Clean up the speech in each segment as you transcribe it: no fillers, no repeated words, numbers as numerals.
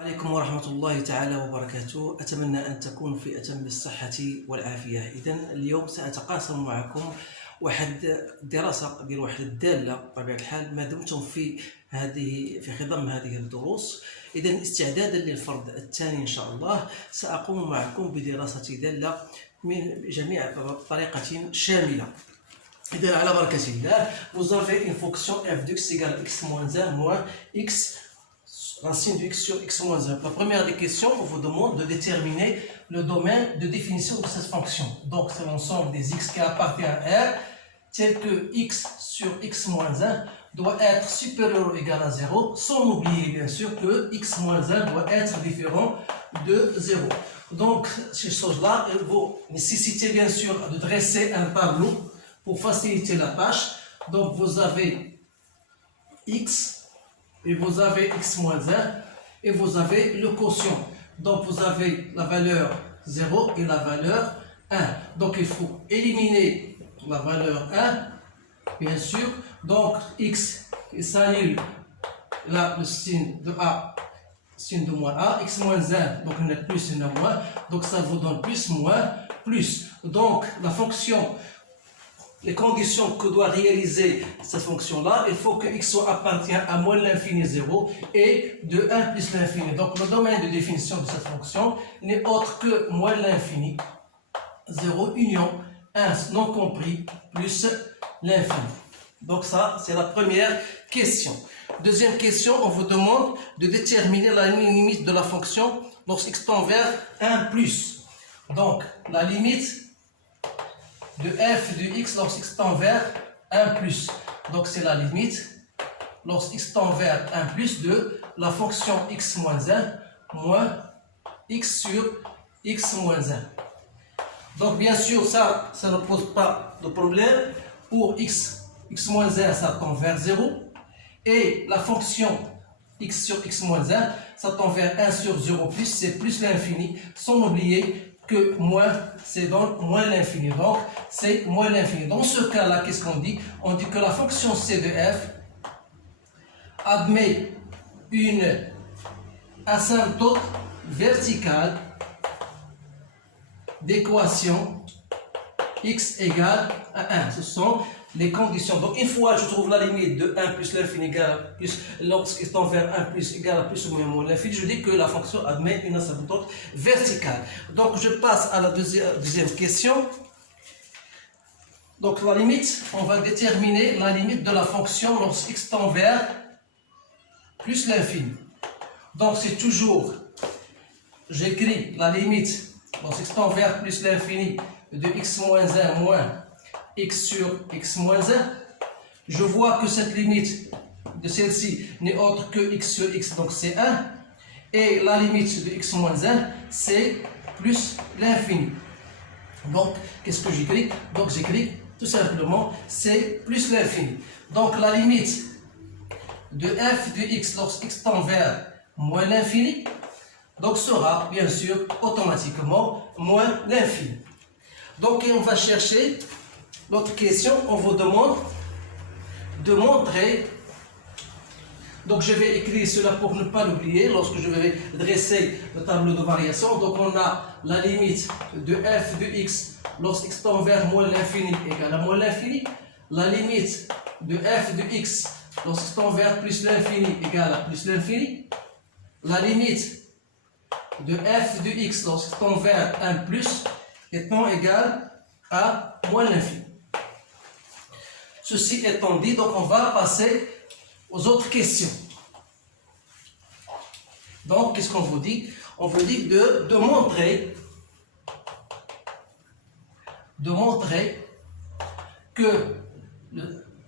عليكم ورحمة الله تعالى وبركاته. أتمنى أن تكونوا في أتم الصحة والعافية. إذن اليوم سأتقاسم معكم واحد الدراسة ديال واحد الدالة بطبيعة الحال ما دمتم في خضم هذه الدروس. إذن استعدادا للفرض الثاني إن شاء الله سأقوم معكم بدراسة دالة من جميع طريقة شاملة. إذن على بركة الله, vous avez une fonction f de x égale x moins 1 moins x racine de x sur x moins 1. La première des questions, on vous demande de déterminer le domaine de définition de cette fonction. Donc, c'est l'ensemble des x qui appartient à R, tel que x sur x moins 1 doit être supérieur ou égal à 0, sans oublier bien sûr que x moins 1 doit être différent de 0. Donc, ces choses-là, elles vont nécessiter bien sûr de dresser un tableau pour faciliter la tâche. Donc, vous avez x, et vous avez x moins 1 et vous avez le quotient. Donc vous avez la valeur 0 et la valeur 1. Donc il faut éliminer la valeur 1, bien sûr. Donc x, il s'annule là le signe de a, signe de moins a, x moins 1, donc il y a plus, il y a moins. Donc ça vous donne plus, moins, plus. Donc la fonction, les conditions que doit réaliser cette fonction-là, il faut que x soit appartient à moins l'infini 0 et de 1 plus l'infini. Donc le domaine de définition de cette fonction n'est autre que moins l'infini 0 union 1 non compris plus l'infini. Donc ça, c'est la première question. Deuxième question, on vous demande de déterminer la limite de la fonction lorsqu'x tend vers 1 plus. Donc la limite de f de x lorsqu'x tend vers 1 plus. Donc c'est la limite lorsqu'x tend vers 1 plus de la fonction x moins 1 moins x sur x moins 1. Donc bien sûr ça ne pose pas de problème. Pour x moins 1 ça tend vers 0 et la fonction x sur x moins 1 ça tend vers 1 sur 0 plus, c'est plus l'infini, sans oublier que moins, c'est donc moins l'infini. Donc, c'est moins l'infini. Dans ce cas-là, qu'est-ce qu'on dit? On dit que la fonction c de f admet une asymptote verticale d'équation x égale à 1. Ce sont les conditions. Donc, une fois je trouve la limite de 1 plus l'infini égale à plus, lorsqu'il tend vers 1 plus égale à plus ou moins l'infini, je dis que la fonction admet une asymptote verticale. Donc, je passe à la deuxième question. Donc, la limite, on va déterminer la limite de la fonction lorsqu'x tend vers plus l'infini. Donc, c'est toujours, j'écris la limite lorsqu'x tend vers plus l'infini de x moins 1 moins x sur x moins 1, je vois que cette limite de celle-ci n'est autre que x sur x, donc c'est 1, et la limite de x moins 1, c'est plus l'infini. Donc, qu'est-ce que j'écris? Donc, j'écris tout simplement, c'est plus l'infini. Donc, la limite de f de x lorsqu'x tend vers moins l'infini, donc sera bien sûr automatiquement moins l'infini. Donc, on va chercher l'autre question. On vous demande de montrer, donc je vais écrire cela pour ne pas l'oublier lorsque je vais dresser le tableau de variation. Donc on a la limite de f de x lorsqu'x tend vers moins l'infini égale à moins l'infini, la limite de f de x lorsqu'x tend vers plus l'infini égale à plus l'infini, la limite de f de x lorsqu'x tend vers 1 plus étant égal à moins l'infini. Ceci étant dit, donc on va passer aux autres questions. Donc, qu'est-ce qu'on vous dit? On vous dit de montrer que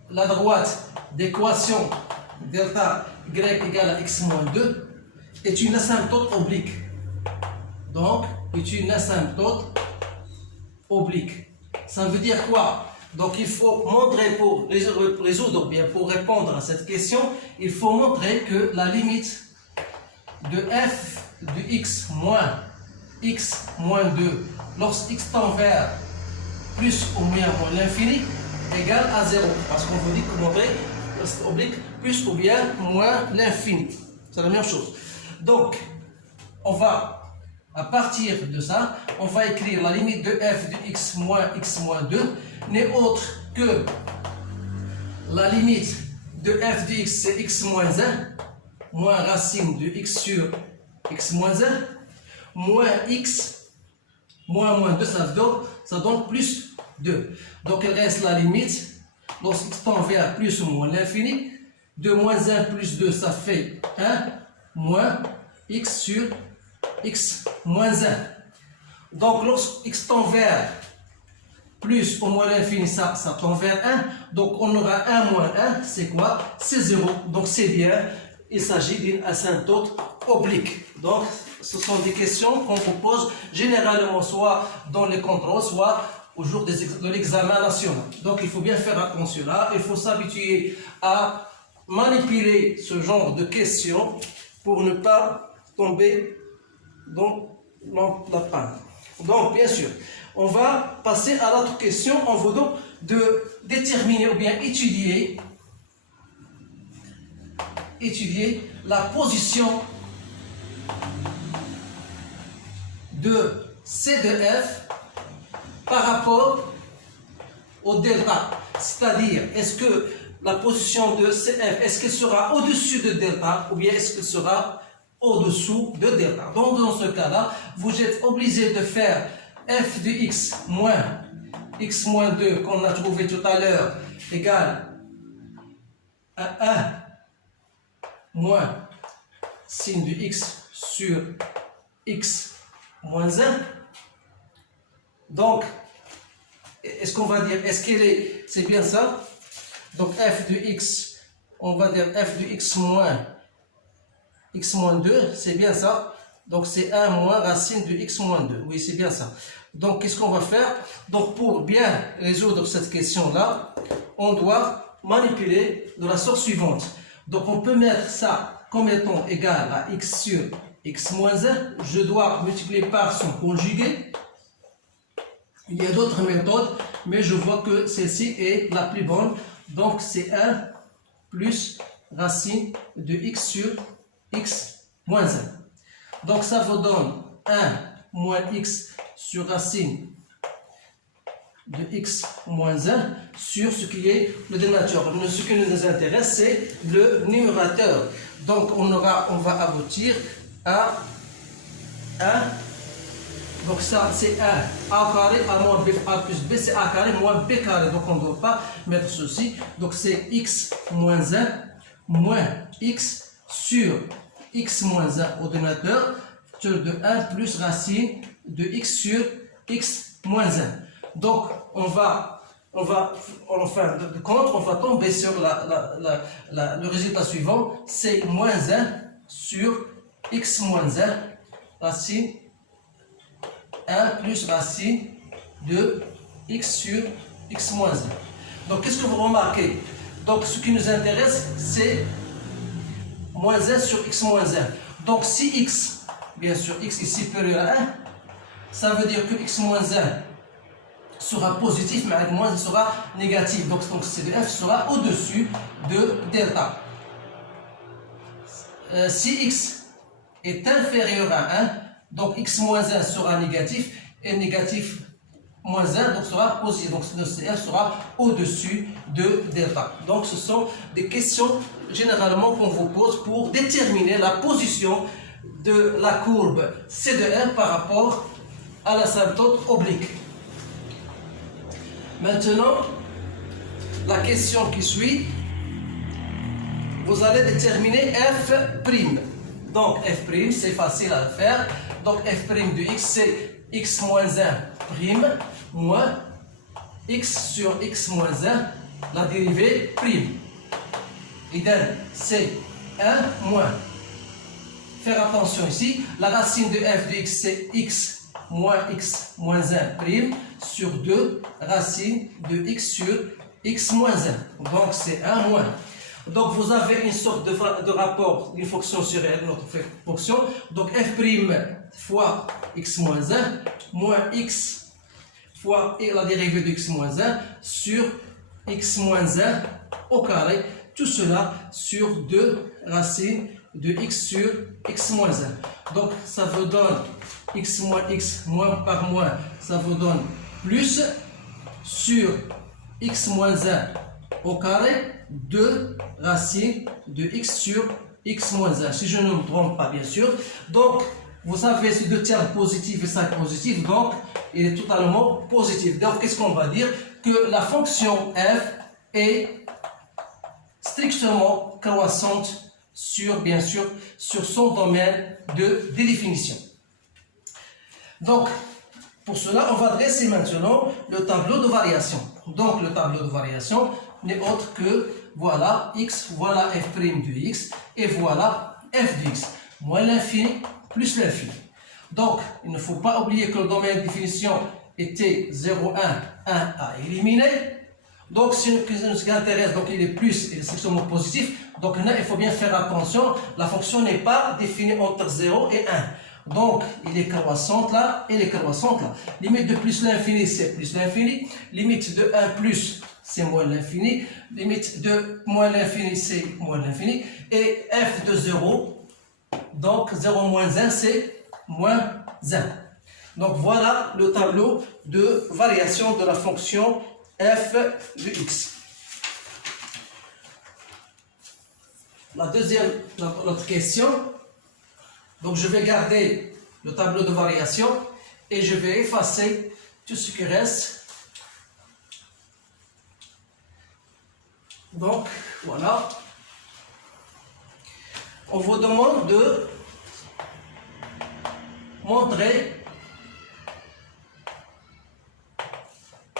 la droite d'équation delta y égale à x moins 2 est une asymptote oblique. Donc, est une asymptote oblique. Ça veut dire quoi? Donc il faut montrer, pour résoudre, bien pour répondre à cette question, il faut montrer que la limite de f de x moins 2 lorsqu'x tend vers plus ou moins l'infini égale à 0. Parce qu'on vous dit que montrer oblique plus ou bien moins l'infini. C'est la même chose. Donc on va, à partir de ça, on va écrire la limite de f de x moins 2 n'est autre que la limite de f de x, c'est x moins 1, moins racine de x sur x moins 1, moins x, moins 2, ça donne plus 2. Donc il reste la limite, lorsqu'x tend vers plus ou moins l'infini, de moins 1 plus 2, ça fait 1, moins x sur x moins 1. Donc lorsqu'x tend vers plus ou moins l'infini, ça tend vers 1. Donc on aura 1 moins 1, c'est quoi? C'est 0. Donc c'est bien, il s'agit d'une asymptote oblique. Donc ce sont des questions qu'on vous pose généralement soit dans les contrôles, soit au jour de l'examen national. Donc il faut bien faire attention là, il faut s'habituer à manipuler ce genre de questions pour ne pas tomber dans la panne. Donc bien sûr, on va passer à l'autre question en vous demandant de déterminer ou bien étudier la position de C de F par rapport au delta. C'est-à-dire, est-ce que la position de CF, est-ce qu'elle sera au-dessus de delta ou bien est-ce qu'elle sera au-dessous de delta? Donc dans ce cas-là, vous êtes obligé de faire f de x moins 2 qu'on a trouvé tout à l'heure égale à 1 moins sin de x sur x moins 1. Donc, est-ce qu'on va dire, est-ce qu'elle est, c'est bien ça? Donc f de x, on va dire f de x moins 2, c'est bien ça. Donc c'est 1 moins racine de x moins 2. Oui, c'est bien ça. Donc qu'est-ce qu'on va faire? Donc pour bien résoudre cette question-là, on doit manipuler de la sorte suivante. Donc on peut mettre ça comme étant égal à x sur x moins 1. Je dois multiplier par son conjugué. Il y a d'autres méthodes, mais je vois que celle-ci est la plus bonne. Donc c'est 1 plus racine de x sur x moins 1. Donc ça vous donne 1 moins x sur racine de x moins 1 sur ce qui est le dénominateur. Ce qui nous intéresse, c'est le numérateur. Donc on va aboutir à 1. Donc ça c'est 1 a carré a moins b, a plus b c'est a carré moins b carré. Donc on ne doit pas mettre ceci. Donc c'est x moins 1 moins x sur x moins 1 au dénominateur de 1 plus racine de x sur x moins 1. Donc on va en fin de compte, on va tomber sur le résultat suivant, c'est moins 1 sur x moins 1 racine 1 plus racine de x sur x moins 1. Donc qu'est-ce que vous remarquez? Donc ce qui nous intéresse, c'est moins 1 sur x moins 1. Donc si x, bien sûr, x est supérieur à 1, ça veut dire que x moins 1 sera positif, mais avec moins il sera négatif. Donc C de f sera au-dessus de delta. Si x est inférieur à 1, donc x moins 1 sera négatif, et négatif moins 1 donc sera positif. Donc le CF sera au-dessus de delta. Donc ce sont des questions généralement qu'on vous pose pour déterminer la position de la courbe C de R par rapport à l'asymptote oblique. Maintenant, la question qui suit, vous allez déterminer f'. Donc f' c'est facile à faire. Donc f' de x c'est x moins 1' moins x sur x moins 1, la dérivée prime. Idem, c'est 1 moins. Faire attention ici, la racine de f de x c'est x moins 1' sur 2 racine de x sur x moins 1. Donc c'est 1 moins. Donc vous avez une sorte de rapport d'une fonction sur notre fonction. Donc f' fois x moins 1 moins x fois la dérivée de x moins 1 sur x moins 1 au carré. Tout cela sur 2 racines de x sur x moins 1. Donc ça vous donne x moins x, moins par moins, ça vous donne plus sur x moins 1 au carré, 2 racines de x sur x moins 1, si je ne me trompe pas bien sûr. Donc vous avez ces deux termes positifs et 5 positifs, donc il est totalement positif. Donc qu'est-ce qu'on va dire? Que la fonction f est strictement croissante sur, bien sûr, sur son domaine de définition. Donc, pour cela, on va dresser maintenant le tableau de variation. Donc, le tableau de variation n'est autre que, voilà x, voilà f' de x, et voilà f de x, moins l'infini plus l'infini. Donc, il ne faut pas oublier que le domaine de définition était 0, 1 à éliminer. Donc, ce qui intéresse, donc il est plus, il est strictement positif. Donc là, il faut bien faire attention, la fonction n'est pas définie entre 0 et 1. Donc, il est croissante là, et il est croissante là. Limite de plus l'infini, c'est plus l'infini. Limite de 1 plus, c'est moins l'infini. Limite de moins l'infini, c'est moins l'infini. Et f de 0, donc 0 moins 1, c'est moins 1. Donc voilà le tableau de variation de la fonction f de x. L'autre question, donc je vais garder le tableau de variation et je vais effacer tout ce qui reste. Donc voilà, on vous demande de montrer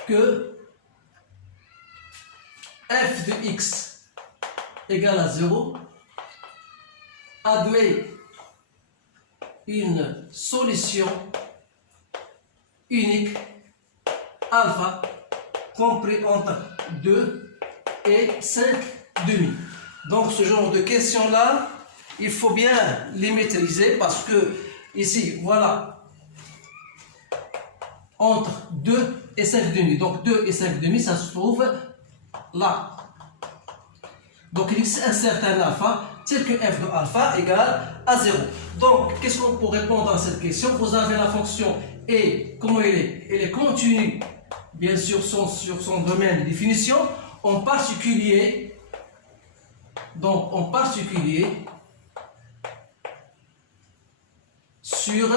que f de x égale à 0, admet une solution unique alpha compris entre 2 et 5 demi. Donc ce genre de questions là, il faut bien les maîtriser parce que ici, voilà, entre 2 et 5 demi. Donc 2 et 5 demi, ça se trouve là. Donc il existe un certain alpha tel que f de alpha égale à 0. Donc qu'est-ce qu'on peut répondre à cette question? Vous avez la fonction et comment elle est? Elle est continue, bien sûr, sur son domaine de définition, en particulier, donc en particulier sur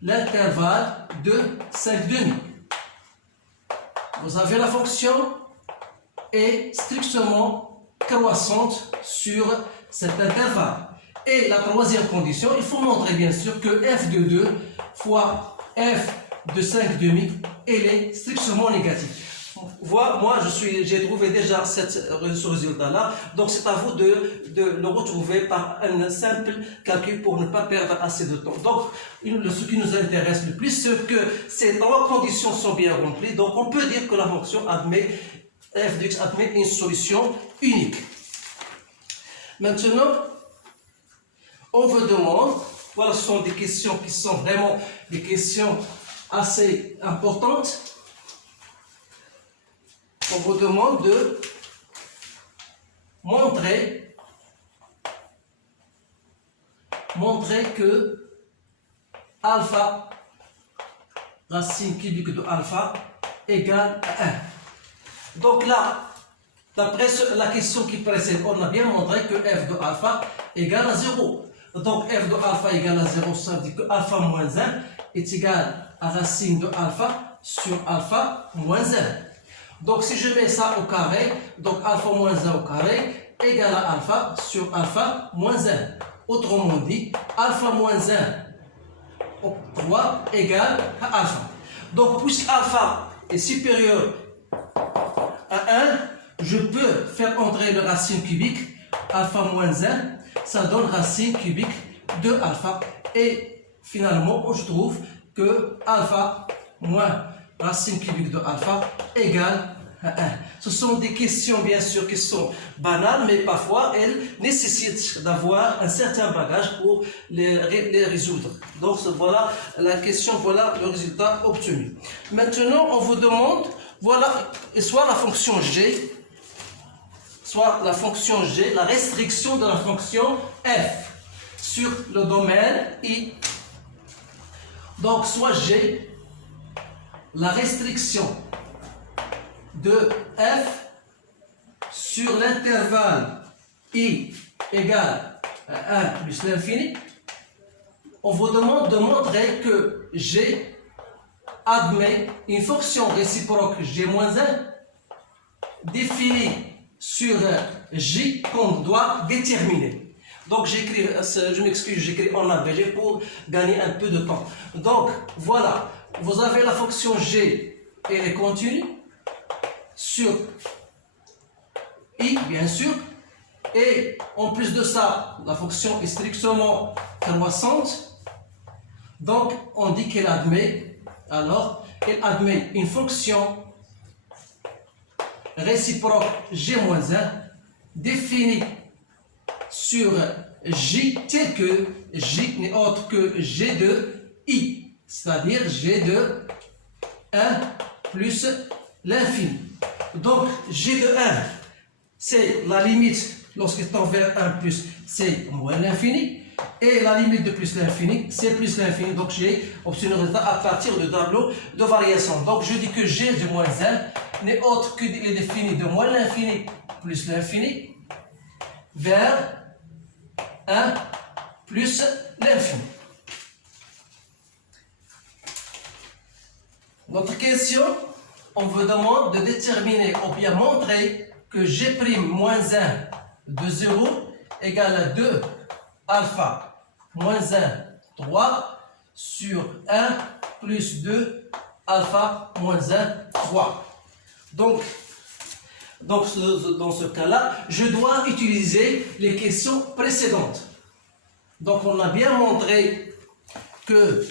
l'intervalle de 5 demi. Vous avez la fonction est strictement croissante sur cet intervalle. Et la troisième condition, il faut montrer bien sûr que f de 2 fois f de 5 demi, elle est strictement négative. Moi, j'ai trouvé déjà ce résultat-là, donc c'est à vous de le retrouver par un simple calcul pour ne pas perdre assez de temps. Donc, ce qui nous intéresse le plus, c'est que ces trois conditions sont bien remplies, donc on peut dire que la fonction admet f de x admet une solution unique. Maintenant, on vous demande, voilà, ce sont des questions qui sont vraiment des questions assez importantes. On vous demande de montrer que alpha, racine cubique de alpha, égale à 1. Donc là, d'après la question qui précède, on a bien montré que f de alpha égale à 0. Donc f de alpha égale à 0, ça veut dire que alpha moins 1 est égal à racine de alpha sur alpha moins 1. Donc si je mets ça au carré, donc alpha moins 1 au carré égale à alpha sur alpha moins 1. Autrement dit, alpha moins 1 au 3 égale à alpha. Donc puisque alpha est supérieur à 1, je peux faire entrer le racine cubique, alpha moins 1, ça donne racine cubique de alpha. Et finalement, je trouve que alpha moins racine cubique de alpha égale à 1. Ce sont des questions, bien sûr, qui sont banales, mais parfois, elles nécessitent d'avoir un certain bagage pour les résoudre. Donc, voilà la question, voilà le résultat obtenu. Maintenant, on vous demande, voilà, soit la fonction g, la restriction de la fonction f sur le domaine I. Donc, soit j'ai la restriction de f sur l'intervalle I égale à 1 plus l'infini. On vous demande de montrer que G admet une fonction réciproque G-1 définie sur J qu'on doit déterminer. Donc j'écris, je m'excuse, j'écris en abrégé pour gagner un peu de temps. Donc voilà, vous avez la fonction G, elle est continue sur I, bien sûr. Et en plus de ça, la fonction est strictement croissante. Donc, on dit qu'elle admet, alors, elle admet une fonction réciproque G-1 définie sur J tel que J n'est autre que G de I, c'est-à-dire G de 1 plus l'infini. Donc, G de 1, c'est la limite lorsqu'il tend vers 1 plus, c'est moins l'infini. Et la limite de plus l'infini, c'est plus l'infini. Donc j'ai obtenu le résultat à partir du tableau de variation. Donc je dis que G de moins 1 n'est autre que les défini de moins l'infini plus l'infini vers 1 plus l'infini. Notre question, on vous demande de déterminer ou bien montrer que G' moins 1 de 0 égale à 2 alpha moins 1, 3 sur 1 plus 2 alpha moins 1, 3. Donc dans ce cas-là, je dois utiliser les questions précédentes. Donc on a bien montré que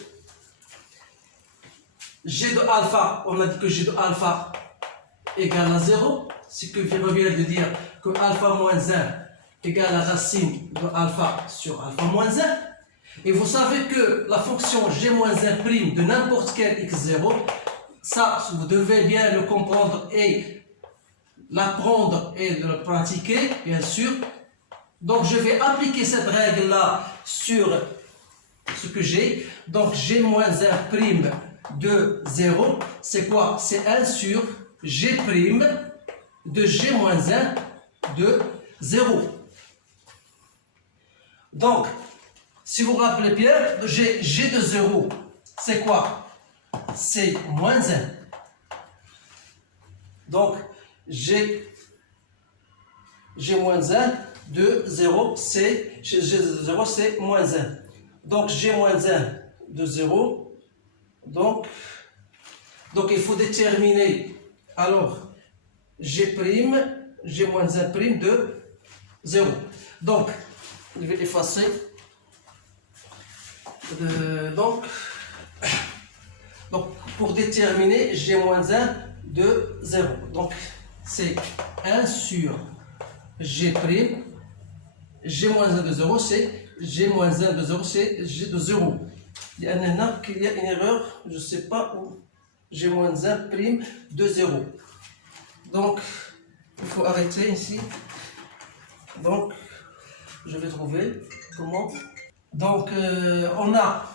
G de alpha, on a dit que G de alpha égale à 0, ce que je viens de dire que alpha moins 1 égale à racine de alpha sur alpha moins 1. Et vous savez que la fonction G-1' de n'importe quel x0, ça, vous devez bien le comprendre et l'apprendre et le pratiquer, bien sûr. Donc, je vais appliquer cette règle-là sur ce que j'ai. Donc, G-1' de 0, c'est quoi? C'est 1 sur G' de G-1 de 0. Donc, si vous vous rappelez bien, G de 0, c'est quoi? C'est moins 1. Donc, G moins 1 de 0, c'est G de 0, c'est moins 1. Donc, G moins 1 de 0. Donc il faut déterminer, alors, G' moins 1' de 0. Donc, je vais effacer. Donc, pour déterminer G-1 de 0. Donc, c'est 1 sur G'. G-1 de 0, c'est G-1 de 0, c'est G de 0. Il y a une erreur, je ne sais pas où. G-1' de 0. Donc, il faut arrêter ici. Donc, je vais trouver comment. Donc, on a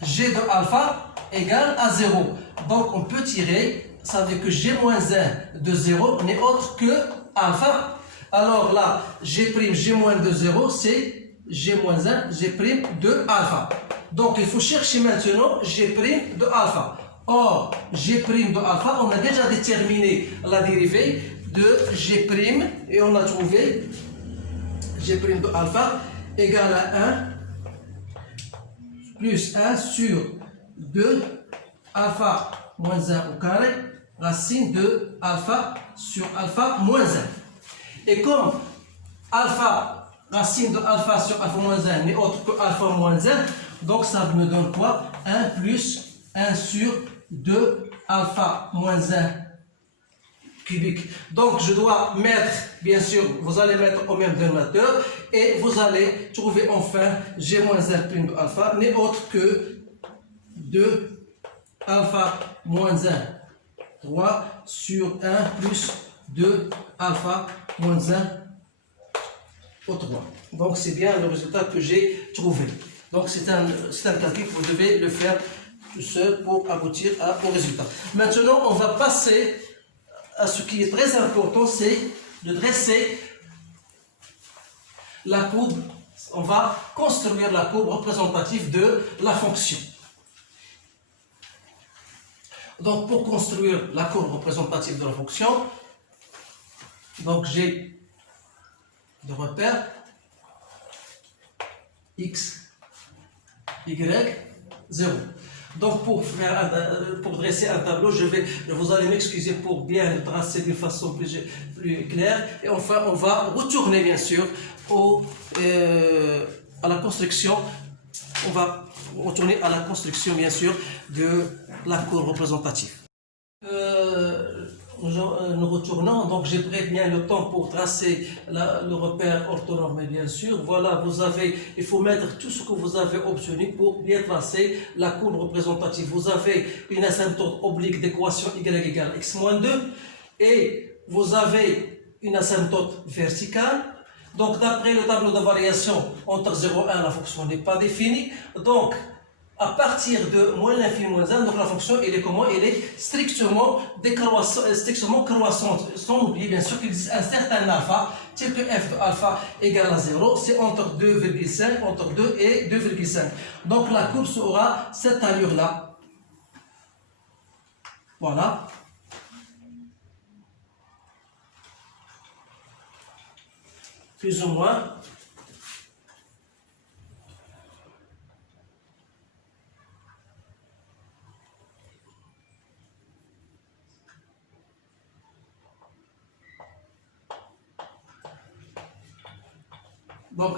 G de alpha égale à 0. Donc, on peut tirer, ça veut dire que G-1 de 0 n'est autre que alpha. Alors là, G' G- de 0, c'est G-1, G' de alpha. Donc, il faut chercher maintenant G' de alpha. Or, G' de alpha, on a déjà déterminé la dérivée de G' et on a trouvé G' de alpha égale à 1 plus 1 sur 2 alpha moins 1 au carré racine de alpha sur alpha moins 1. Et comme alpha racine de alpha sur alpha moins 1 n'est autre que alpha moins 1, donc ça me donne quoi? 1 plus 1 sur 2 alpha moins 1 cubique. Donc je dois mettre, bien sûr, vous allez mettre au même dénominateur et vous allez trouver enfin G-1' de alpha n'est autre que 2 alpha moins 1, 3 sur 1 plus 2 alpha moins 1 au 3. Donc c'est bien le résultat que j'ai trouvé. Donc c'est un calcul, vous devez le faire tout seul pour aboutir au résultat. Maintenant, on va passer à ce qui est très important, c'est de dresser la courbe. On va construire la courbe représentative de la fonction. Donc pour construire la courbe représentative de la fonction, donc j'ai de repères x, y, 0. Donc pour dresser un tableau, vous allez m'excuser pour bien le tracer d'une façon plus claire. Et enfin, on va retourner bien sûr à la construction. On va retourner à la construction bien sûr de la courbe représentative. Nous retournons, donc j'ai pris bien le temps pour tracer le repère orthonormé bien sûr. Voilà, il faut mettre tout ce que vous avez obtenu pour bien tracer la courbe représentative. Vous avez une asymptote oblique d'équation y égale x moins 2 et vous avez une asymptote verticale. Donc d'après le tableau de variation entre 0 et 1, la fonction n'est pas définie. Donc à partir de moins l'infini moins 1, donc la fonction elle est comment? Elle est strictement croissante. Sans oublier bien sûr qu'il existe un certain alpha, tel que f de alpha égale à 0, c'est entre 2,5, entre 2 et 2,5. Donc la courbe aura cette allure-là. Voilà. Plus ou moins. Donc,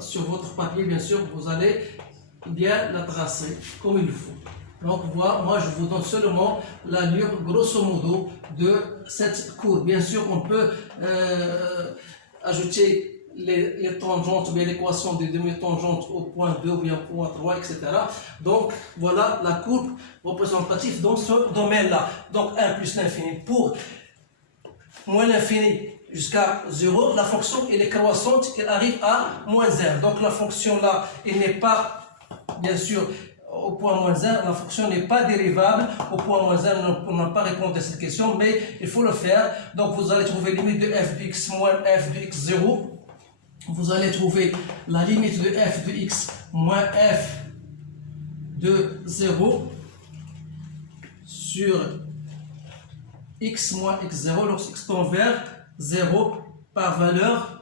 sur votre papier, bien sûr, vous allez bien la tracer comme il faut. Donc, moi, je vous donne seulement l'allure, grosso modo, de cette courbe. Bien sûr, on peut ajouter les tangentes, mais l'équation des demi-tangentes au point 2 ou bien au point 3, etc. Donc, voilà la courbe représentative dans ce domaine-là. Donc, 1 plus l'infini pour moins l'infini jusqu'à 0, la fonction elle est croissante, elle arrive à moins 1. Donc la fonction là, elle n'est pas, bien sûr, au point moins 1, la fonction n'est pas dérivable. Au point moins 1, on n'a pas répondu à cette question, mais il faut le faire. Donc vous allez trouver limite de f de x moins f de x 0. Vous allez trouver la limite de f de x moins f de 0 sur x moins x0 lorsque x tend vers 0 par valeur,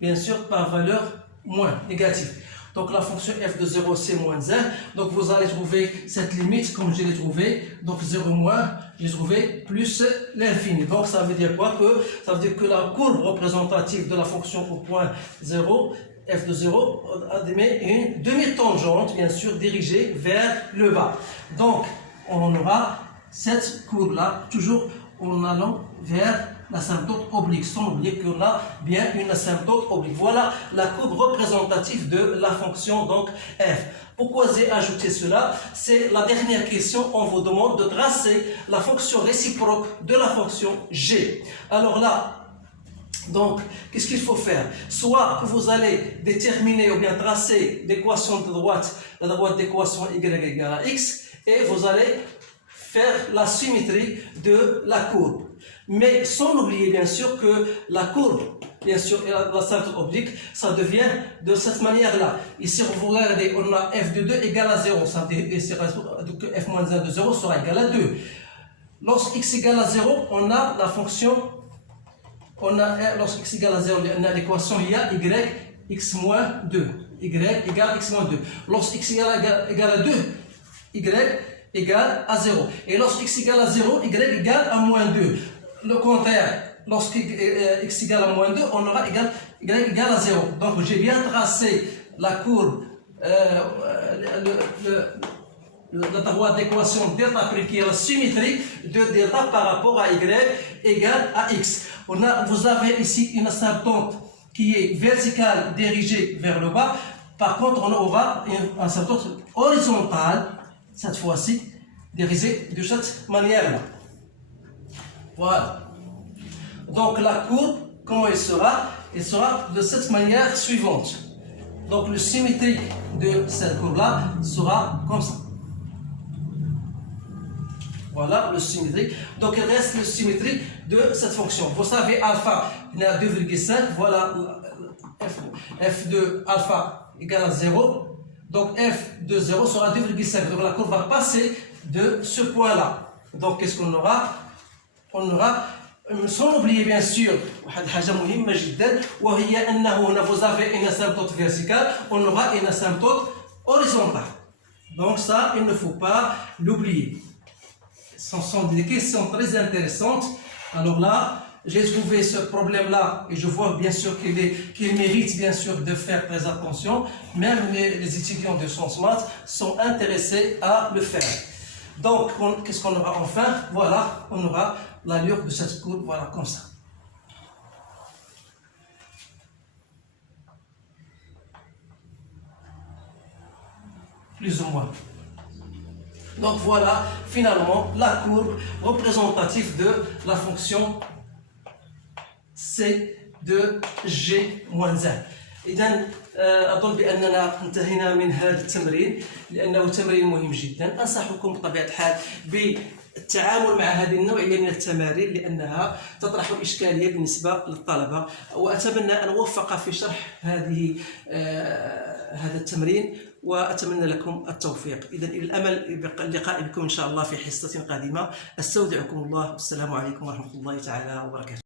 bien sûr par valeur moins négative. Donc la fonction f de 0 c'est moins 1. Donc vous allez trouver cette limite comme je l'ai trouvé. Donc 0 moins, j'ai trouvé plus l'infini. Donc ça veut dire quoi? Ça veut dire que la courbe représentative de la fonction au point 0, f de 0, admet une demi-tangente, bien sûr, dirigée vers le bas. Donc on aura cette courbe-là, toujours en allant vers l'asymptote oblique, sans oublier qu'on a bien une asymptote oblique. Voilà la courbe représentative de la fonction donc f. Pourquoi j'ai ajouté cela? C'est la dernière question, on vous demande de tracer la fonction réciproque de la fonction g. Alors là, donc, qu'est-ce qu'il faut faire? Soit vous allez déterminer ou bien tracer l'équation de droite, la droite d'équation y égale à x, et vous allez faire la symétrie de la courbe. Mais sans oublier bien sûr que la courbe, bien sûr, et la symptote oblique, ça devient de cette manière-là. Ici, vous regardez, on a f de 2 égale à 0. Ça veut dire que f moins 1 de 0 sera égal à 2. Lorsque x égale à 0, on a la fonction, lorsque x égale à 0, on a l'équation, il y a y, x moins 2. Y égale x moins 2. Lorsque x égale à 2, y égale à 0. Et lorsque x égale à 0, y égale à moins 2. Le contraire, lorsque x égale à moins 2, on aura y égale à 0. Donc j'ai bien tracé la courbe, la droite d'équation delta prime qui est la symétrie de delta par rapport à y égale à x. Vous avez ici une asymptote qui est verticale dirigée vers le bas. Par contre, on aura une asymptote horizontale, cette fois-ci, dirigée de cette manière-là. Voilà. Donc la courbe, comment elle sera? il sera de cette manière suivante. Donc le symétrique de cette courbe-là sera comme ça. Voilà le symétrique. Donc il reste le symétrique de cette fonction. Vous savez, alpha il a 2,5. Voilà f de alpha égale à 0. Donc f de 0 sera 2,5. Donc la courbe va passer de ce point-là. Donc qu'est-ce qu'on aura? On aura, sans oublier bien sûr, حاجة مهمة جدا وهي أنه هنا vous avez une asymptote verticale, on aura une asymptote horizontale. Donc ça, il ne faut pas l'oublier. Ce sont des questions très intéressantes. Alors là, j'ai trouvé ce problème-là et je vois bien sûr qu'il mérite bien sûr de faire très attention. Même les étudiants de sciences maths sont intéressés à le faire. Donc, qu'est-ce qu'on aura enfin? Voilà, on aura l'allure de cette courbe, voilà, comme ça. Plus ou moins. Donc voilà, finalement, la courbe représentative de la fonction C de G-1. إذن أظن بأننا انتهينا من هذا التمرين لأنه تمرين مهم جدا. أنصحكم بطبيعة الحال بالتعامل مع هذه النوعية من التمارين لأنها تطرح إشكالية بالنسبة للطلبة، وأتمنى أن أوفق في شرح هذا التمرين وأتمنى لكم التوفيق. إذن إلى الأمل باللقاء بكم إن شاء الله في حصة قادمة. أستودعكم الله والسلام عليكم ورحمة الله تعالى وبركاته.